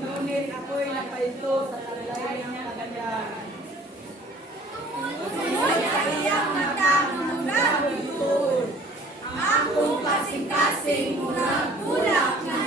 ngunit ako'y napaito sa talayang kagandang. Tungod sa iyang mata murag bituon, ang akong kasing-kasing murag bulak na